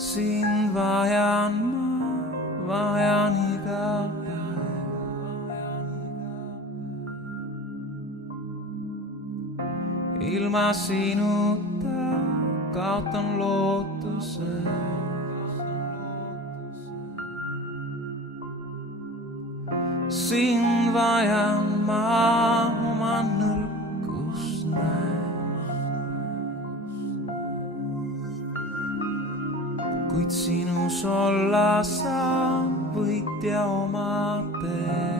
Sind vajan ma, vajan iga päev. Ilma sinuta kaotan lootuse. Sind vajan ma oma nõrkust näen. Kuid sinus olla saan võitja oma tee.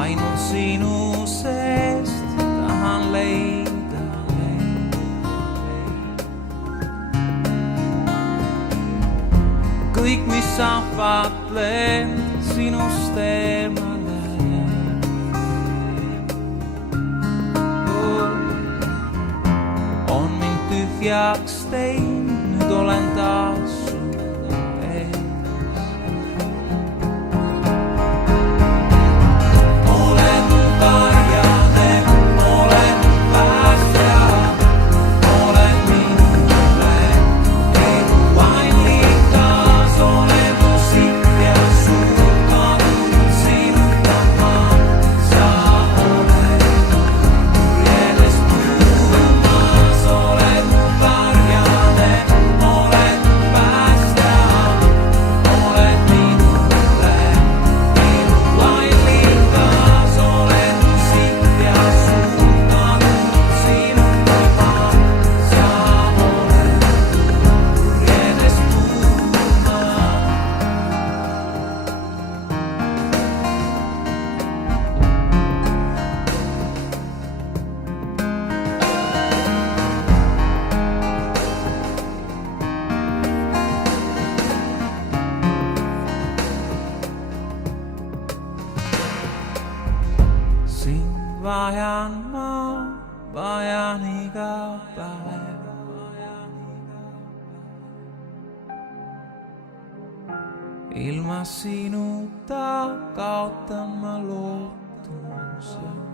Ainult sinu seest tahan leida kõik, mis ahvatlen sinust eemale. On mind tühjaks teinud, nüüd olen taas vajan ma, vajan iga päev. Ilma sinuta kaotan ma lootuse.